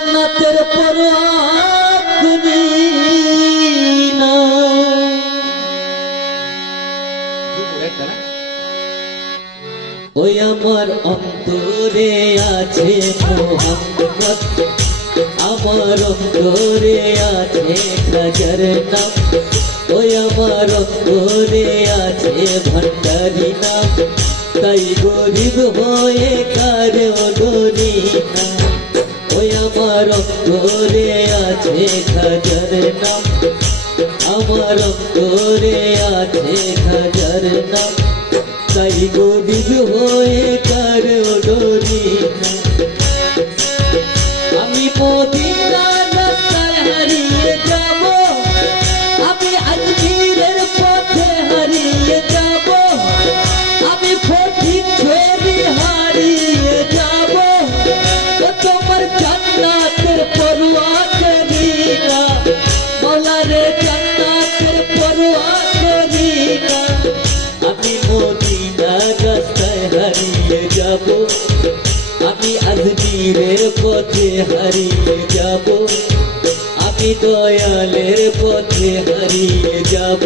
জান্নাতের পরোয়া করি না। ওই আমার অন্তরে আছে মোহাম্মদ, আমার অন্তরে আছে খাজার নাম। ওই আমার অন্তরে আছে ভান্ডারি নাম, তাই গরিব হয়ে কারো ডরি না। ওই আমার অন্তরে আছে খাজার নাম, আমার অন্তরে আছে খাজার নাম, তাই গরিব হয়ে কারো ডরি না। আমি মদিনার রাস্তায় হারিয়ে যাব, আমি আজমিরের পথে হারিয়ে যাব, আমি ফটিক ছড়ি হারিয়ে যাব। তোমার জান্নাতের পরোয়া করি না, মওলারে জান্নাতের পরোয়া করি না। আমি মদিনার রাস্তায় হারিয়ে যাব, আমি আজমিরের পথে হারিয়ে যাব, আমি দয়ালের পথে হারিয়ে যাব।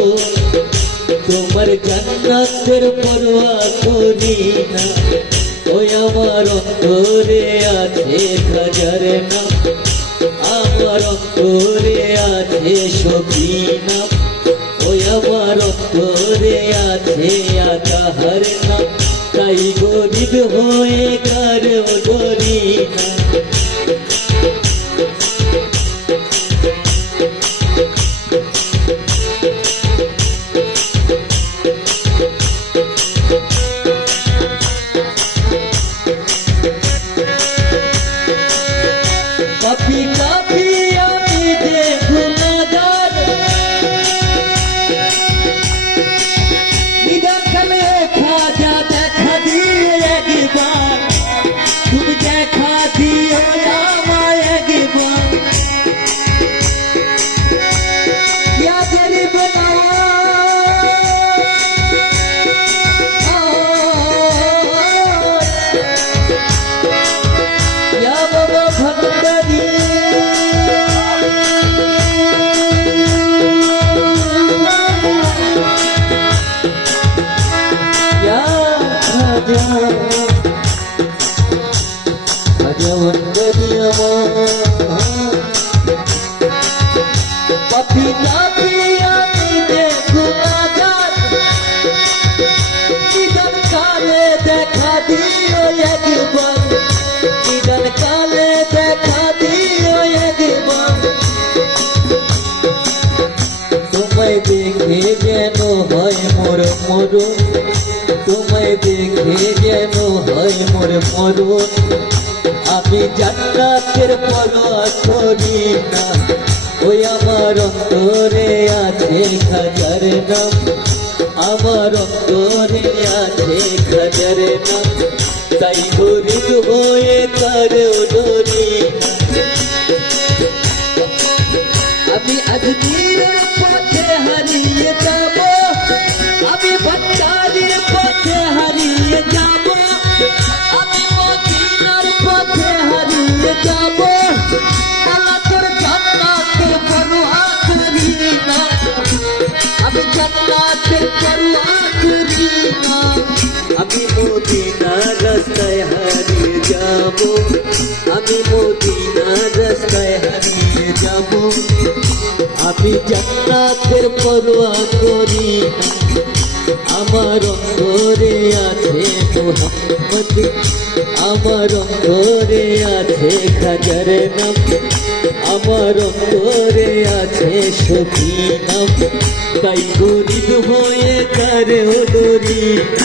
তোমার জান্নাতের পরোয়া করি না। ওই আমার অন্তরে আছে খাজার নাম, আমার অন্তরে আছে সখী নাম। ওই আমার অন্তরে আছে আতাহার নাম, তাই গরিব হয়ে কারো ডরি না। কাফি কাফি আমি যে গুনাহগার, নিদাখানে খাজা দেখা দিয়ে একবার, তুমি দেখা দিও আমায় একবার। ইয়া গরিব ইয়া বাবা ভান্ডারি, কাফি কাফি আমি যে গুনাহগার, নিদান কালে দেখা দিও একবার, নিদান কালে দেখা দিও একবার। তোমায় দেখে যেন হয় মোর মরণ, তোমায় দেখে যেন হয় মোর মরণ। আমি জান্নাতের পরোয়া করি না। ওই আমার অন্তরে আছে খাজার নাম, আমার অন্তরে আছে খাজার নাম, তাই গরিব হয়ে কারো ডরি না। আমি আজমিরের পথে হারিয়ে যাব, আমি ভান্ডারির পথে হারিয়ে যাব, আমি মদিনার পথে হারিয়ে যাব। আল্লাহ তোর জান্নাতের পরোয়া করি না, আমি জান্নাতের পরোয়া করি না। আমি মদিনার রাস্তায় হারিয়ে যাব, আমি মদিনার রাস্তায় হারিয়ে যাব, আমি জান্নাতের পরোয়া করি না। আমার অন্তরে আছে মোহাম্মদ, আমার অন্তরে আছে খাজার নাম, আমার অন্তরে আছে সখী নাম, তাই গরিব হয়ে কারো ডরি না।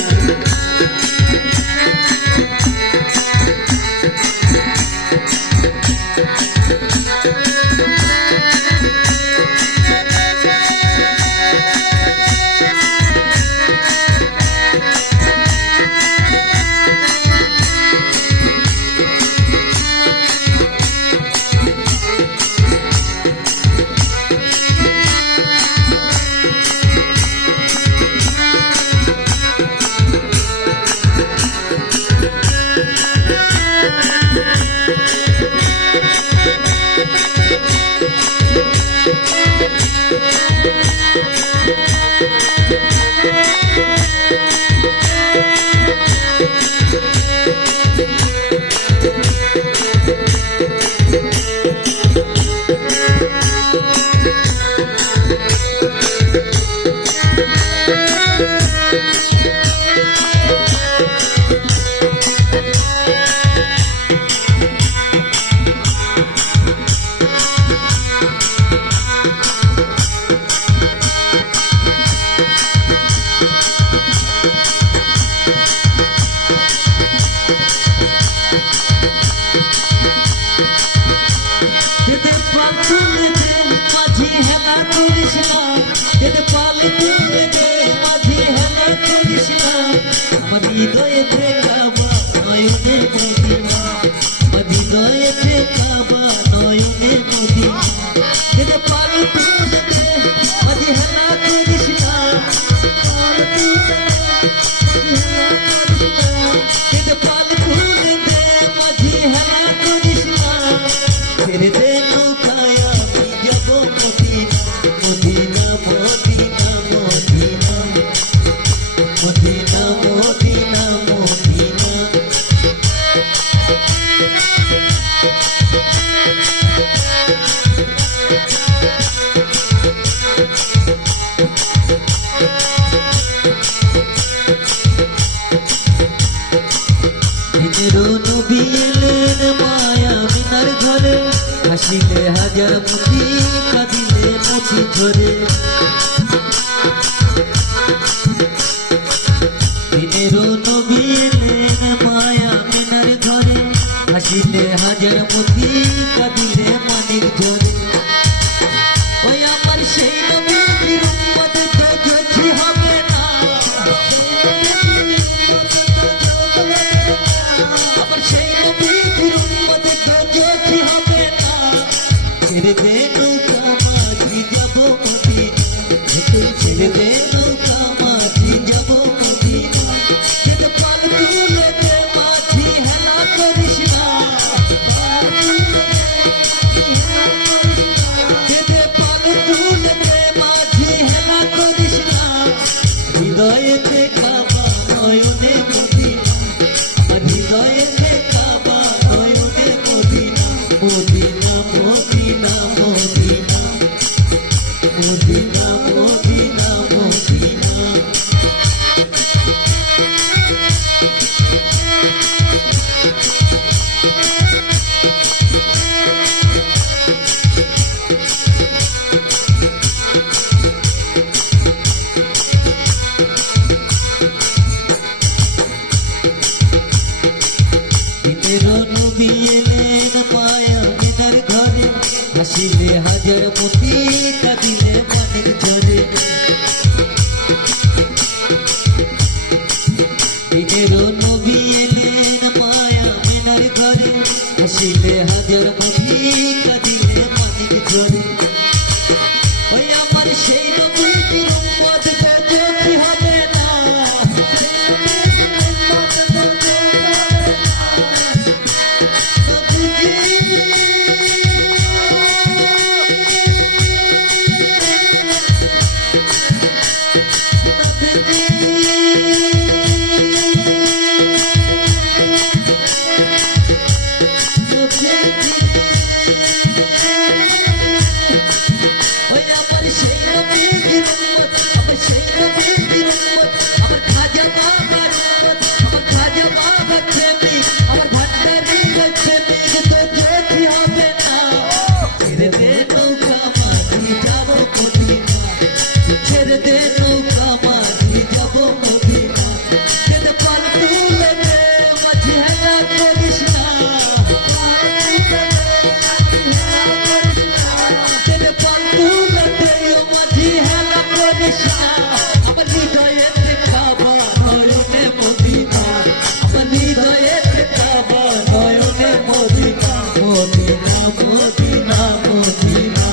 যেতে পাল তুলে দে মাঝি হেলা করিস না যেতে পাল তুলে দে মাঝি হেলা করিস না আমার হৃদয়েতে কাবা নয়নে মদিনা আমার হৃদয়েতে কাবা নয়নে মদিনা যেতে পাল তুলে দে মাঝি হেলা করিস না যেতে পাল তুলে দে মাঝি হেলা করিস না ছেড়ে দে নৌকায় আমি যাব মদিনা মদিনা মদিনা মদিনা মদিনা মদিনা দিনেরও নবী এলেন মায়া মিনার ঘরে হাসিলে হাজার মুখি কাঁদিলে মুখি ঝরে দিনেরও নবী এলেন মায়া মিনার ঘরে হাসিলে হাজার মুখি কাঁদিলে মানিক ঝরে ওই আমার সেই নবীর উম্মত তো যদি হবে না আমার সেই নবীর উম্মত তো যদি হবে না ছেড়ে দে নৌকা মাঝি যাব মদিনা ছেড়ে দে নৌকা মাঝি যাব মদিনা যেতে পাল তুলে দে মাঝি হেলা করিস না যেতে পাল তুলে দে মাঝি হেলা করিস না হৃদয়েতে কাবা নয়নে মদিনা আমার হৃদয়েতে কাবা নয়নে মদিনা মদিনা মদিনা মদিনা মদিনা মদিনা মদিনা দিনেরও নবী এলেন মায়া মিনার ঘরে হাসিলে হাজার মতি কাঁদিলে মানিক ঝরে দিনেরও নবী এলেন মায়া মিনার ঘরে হাসিলে হাজার মতি কাঁদিলে মানিক ঝরে ওই আমার সেই নবীর উম্মত তো যদি হবে না ওই আমার সেই নবীর উম্মত আমার সেই নবীর উম্মত আমার খাজা বাবার উম্মত আমার খাজা বাবার ছেলে আমার ভান্ডারির ছেলে তো যদি হবে না ছেড়ে দে নৌকা মাঝি যাব মদিনা ছেড়ে দে নৌকা মাঝি যাব মদিনা যেতে পাল তুলে দে মাঝি হেলা করিস না যেতে পাল তুলে দে মাঝি হেলা করিস না আমার হৃদয়েতে কাবা নয়নে মদিনা আমার হৃদয়েতে কাবা নয়নে মদিনা মদিনা মদিনা মদিনা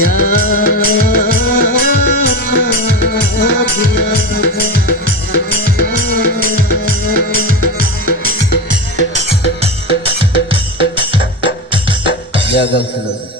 या गल